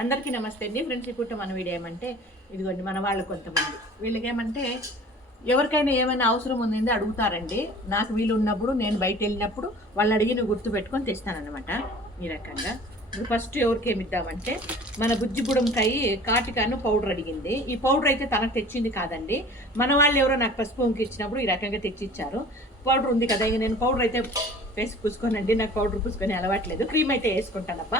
అందరికీ నమస్తే అండి ఫ్రెండ్స్. ఇప్పుడు మన వీడియో ఏమంటే ఇదిగోండి మన వాళ్ళు కొంతమంది వీళ్ళకి ఏమంటే ఎవరికైనా ఏమైనా అవసరం ఉండింది అడుగుతారండి. నాకు వీలు ఉన్నప్పుడు నేను బయట వెళ్ళినప్పుడు వాళ్ళు అడిగి గుర్తు పెట్టుకొని తెస్తానన్నమాట. ఈ రకంగా ఇప్పుడు ఫస్ట్ ఎవరికి ఏమి ఇద్దామంటే మన బుజ్జి బుడంకాయ కాటికాను పౌడర్ అడిగింది. ఈ పౌడర్ అయితే తనకు తెచ్చింది కాదండి, మన వాళ్ళు ఎవరో నాకు పసుపు వంకి ఇచ్చినప్పుడు ఈ రకంగా తెచ్చిచ్చారు. పౌడర్ ఉంది కదా, ఇంక నేను పౌడర్ అయితే వేసి పూసుకోనండి, నాకు పౌడర్ పూసుకొని అలవాట్లేదు. క్రీమ్ అయితే వేసుకుంటానప్ప,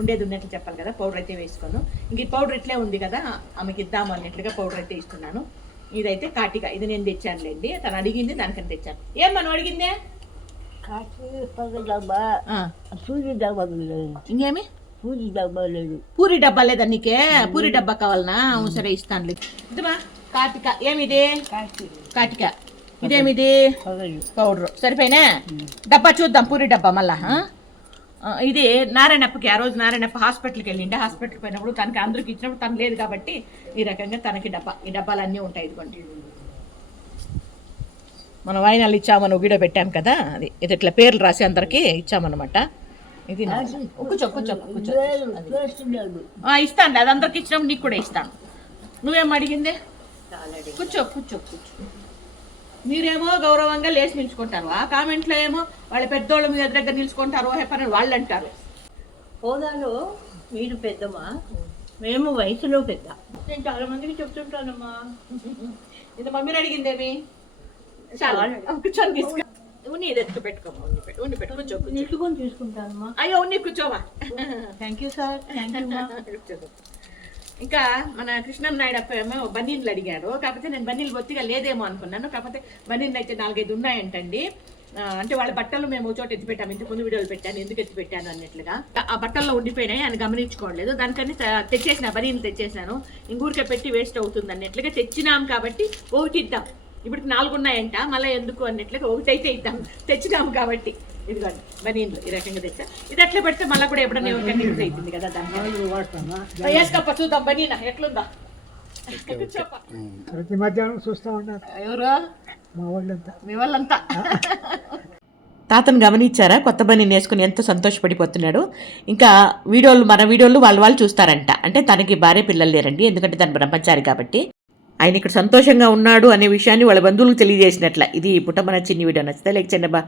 ఉండేది ఉన్నట్లు చెప్పాలి కదా. పౌడర్ అయితే వేసుకోను. ఇంక ఈ పౌడర్ ఇట్లే ఉంది కదా, ఆమెకి ఇద్దాము అన్నట్లుగా పౌడర్ అయితే ఇస్తున్నాను. ఇదైతే కాటిక, ఇది నేను తెచ్చానులేండి, తను అడిగింది దానికని తెచ్చాను. ఏం మనం అడిగిందే ఇంకేమి పూరి డబ్బా లేదా నీకే? పూరి డబ్బా కావాలనా? సరే ఇస్తాను. ఇదిమా కాటిక. ఏమిది కాటిక? ఇదేమిది పౌడర్. సరిపోయినా డబ్బా చూద్దాం, పూరి డబ్బా మళ్ళా. ఇది నారాయణప్పకి ఆ రోజు నారాయణప్ప హాస్పిటల్కి వెళ్ళిండే. హాస్పిటల్కి పోయినప్పుడు తనకి అందరికి ఇచ్చినప్పుడు తను లేదు కాబట్టి ఈ రకంగా తనకి డబ్బా, ఈ డబ్బాలు అన్నీ ఉంటాయి. ఇదిగోండి మనం వాయినాలు ఇచ్చామని వీడియో పెట్టాం కదా, అది ఇది ఇట్లా పేర్లు రాసి అందరికి ఇచ్చామన్నమాట. ఇది కూర్చో కూర్చో కూర్చో ఇస్తాను. అది అందరికి ఇచ్చినప్పుడు నీకు కూడా ఇస్తాను. నువ్వేం అడిగిందే? కూర్చో కూర్చో కూర్చో. మీరేమో గౌరవంగా లేచి నిలుచుకుంటారు, ఆ కామెంట్లో ఏమో వాళ్ళ పెద్దోళ్ళు మీ దగ్గర నిలుచుకుంటారు పని వాళ్ళు అంటారు. హోదాలో మీరు పెద్దమా, మేము వయసులో పెద్ద. నేను చాలా మందికి చెప్తుంటానమ్మా. ఇది మమ్మీని అడిగిందేమి? చాలా కూర్చొని తీసుకో. ఉన్ని ఇది ఎత్తు పెట్టుకోమా, ఉన్ని పెట్టు కూర్చో. నిలుచుకొని తీసుకుంటానమ్మా. అయ్యో ఉన్ని కూర్చోవా. Thank you sir, thank you. ఇంకా మన కృష్ణం నాయుడు అప్ప ఏమో బనీన్లు అడిగారు. కాకపోతే నేను బనీన్లు బొత్తిగా లేదేమో అనుకున్నాను. కాకపోతే బనీన్లు అయితే 4-5 ఉన్నాయంటండి. అంటే వాళ్ళ బట్టలు మేము చోట ఎత్తిపెట్టాము, ఇంతకు ముందు వీడియోలు పెట్టాను ఎందుకు ఎత్తిపెట్టాను అన్నట్లుగా. ఆ బట్టల్లో ఉండిపోయినాయి అని గమనించుకోవట్లేదు. దానికని తెచ్చేసిన బనీన్లు తెచ్చేసాను. ఇంకూరికే పెట్టి వేస్ట్ అవుతుంది అన్నట్లుగా తెచ్చినాం కాబట్టి ఒకటి ఇద్దాం. ఇప్పటికి 4 ఉన్నాయంట, మళ్ళీ ఎందుకు అన్నట్లుగా ఒకటి అయితే ఇద్దాం, తెచ్చినాము కాబట్టి. ఇదిగోండి బనీన్లు ఈ రకంగా తెచ్చా. ఇది ఎట్లా పెడితే మళ్ళీ కూడా ఎప్పుడన్నా ఎవరికైనా యూజ్ అవుతుంది కదా. దాన్ని వేసుకోప్ప చూద్దాం బనీనా ఎట్లుందా. ప్రతి మధ్యాహ్నం చూస్తూ ఉన్నారు ఎవరు? మా వాళ్ళంతా, మీ వాళ్ళంతా. తాతను గమనించారా? కొత్త బనీన్ వేసుకుని ఎంతో సంతోషపడిపోతున్నాడు. ఇంకా మన వీడియోలు వాళ్ళు చూస్తారంట. అంటే తనకి భార్య పిల్లలు లేరండి, ఎందుకంటే తను బ్రహ్మచారి కాబట్టి. ఆయన ఇక్కడ సంతోషంగా ఉన్నాడు అనే విషయాన్ని వాళ్ళ బంధువులకు తెలియజేసినట్ల. ఇది పుట్ట మన చిన్ని వీడియో నచ్చితే లైక్ చేయండి బా.